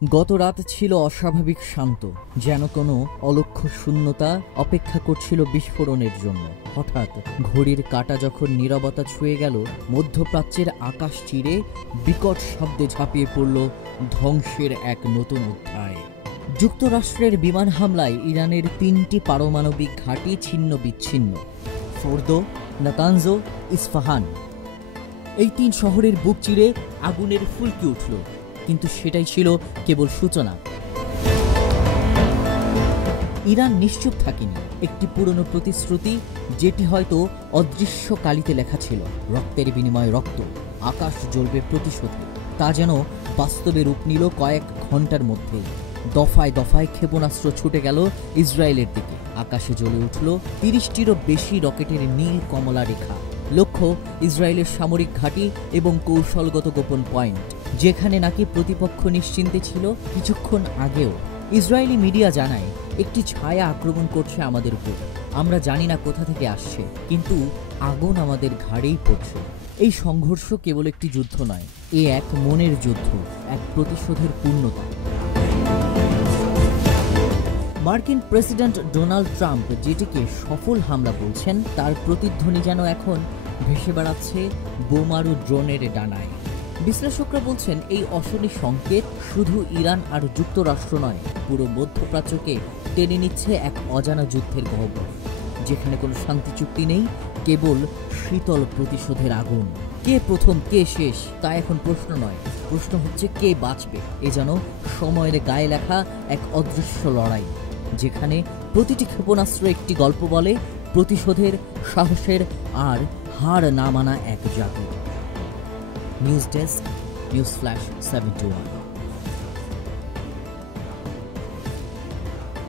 গত রাত ছিল অস্বাভাবিক শান্ত, যেন কোনো অলক্ষ্য শূন্যতা অপেক্ষা করছিল বিস্ফোরণের জন্য। হঠাৎ ঘড়ির কাঁটা যখন নীরবতা ছুঁয়ে গেল, মধ্যপ্রাচ্যের আকাশ চিরে বিকট শব্দে ঝাঁপিয়ে পড়ল ধ্বংসের এক নতুন অধ্যায়। যুক্তরাষ্ট্রের বিমান হামলায় ইরানের ৩টি পারমাণবিক ঘাঁটি ছিন্ন বিচ্ছিন্ন। ফোর্দো, নাতানজো, ইস্পাহান, এই ৩ শহরের বুক চিরে আগুনের ফুলকি উঠল, কিন্তু সেটাই ছিল কেবল সূচনা। ইরান নিশ্চুপ থাকেনি। একটি পুরনো প্রতিশ্রুতি, যেটি হয়তো অদৃশ্য কালিতে লেখা ছিল, রক্তের বিনিময়ে রক্ত, আকাশ জ্বলবে প্রতিশোধে, তা যেন বাস্তবে রূপ নিল কয়েক ঘন্টার মধ্যেই। দফায় দফায় ক্ষেপণাস্ত্র ছুটে গেল ইসরায়েলের দিকে। আকাশে জ্বলে উঠল ৩০টিরও বেশি রকেটের নীল কমলা রেখা। লক্ষ্য ইসরায়েলের সামরিক ঘাঁটি এবং কৌশলগত গোপন পয়েন্ট, যেখানে নাকি প্রতিপক্ষ নিশ্চিন্তে ছিল কিছুক্ষণ আগেও। ইসরায়েলি মিডিয়া জানায়, একটি ছায়া আক্রমণ করছে আমাদের উপর। আমরা জানি না কোথা থেকে আসছে, কিন্তু আগুন আমাদের ঘাড়েই পড়ছে। এই সংঘর্ষ কেবল একটি যুদ্ধ নয়, এ এক মনের যুদ্ধ, এক প্রতিশোধের পূর্ণতা। মার্কিন প্রেসিডেন্ট ডোনাল্ড ট্রাম্প যেটিকে সফল হামলা বলছেন, তার প্রতিধ্বনি যেন এখন ভেসে বেড়াচ্ছে বোমারু ড্রোনের ডানায়। বিশ্লেষকরা বলছেন, এই অশনি সংকেত শুধু ইরান আর যুক্তরাষ্ট্র নয়, পুরো মধ্যপ্রাচ্যকে টেনে নিচ্ছে এক অজানা যুদ্ধের গহ্বর, যেখানে কোনো শান্তি চুক্তি নেই, কেবল শীতল প্রতিশোধের আগুন। কে প্রথম কে শেষ তা এখন প্রশ্ন নয়, প্রশ্ন হচ্ছে কে বাঁচবে। এ যেন সময়ের গায়ে লেখা এক অদৃশ্য লড়াই, যেখানে প্রতিটি ক্ষেপণাস্ত্র একটি গল্প বলে, প্রতিশোধের, সাহসের আর হার না মানা এক জাতি। News desk, news flash 71।